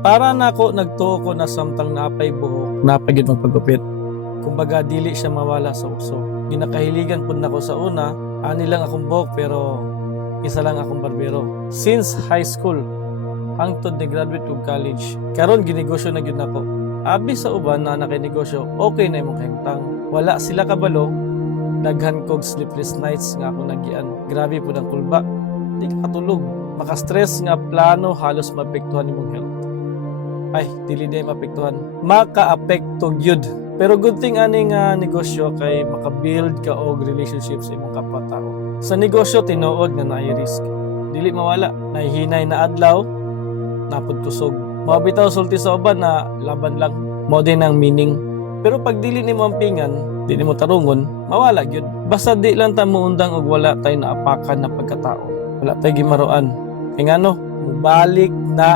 Para nako nagtuo ko na samtang napay buhok, napay gid magpagupit. Kumbaga dili siya mawala sa uso. Ginakahiligan pud nako sa una, ani lang akong buhok pero isa lang akong barbero. Since high school hangtod ni graduate ug college. Karon ginegosyo na gyud nako. Abi sa uban na nakinegosyo, okay na imong kahimtang. Wala sila kabalo, daghan kog sleepless nights nga ako nagian. Grabe pud ang kulba. Di ka katulog. Maka-stress nga plano halos maapektuhan imong health. Ay, dili day maapektuhan. Maka-apekto gyud. Pero good thing ani nga negosyo kay maka-build ka og relationships sa imong kapwa-tao. Sa negosyo tinuod nga naay risk. Dili mawala. Nahihinay na adlaw, napud kusog. Mabitaw sulti sa uban na laban lang. Mo din ang meaning. Pero pag dili nimo ampingan, dili mo tarungon, mawala gyud. Basta di lang ta muundang og wala tay naapakan na pagkatao. Wala tay gimaruan. Kay ngano, mubalik na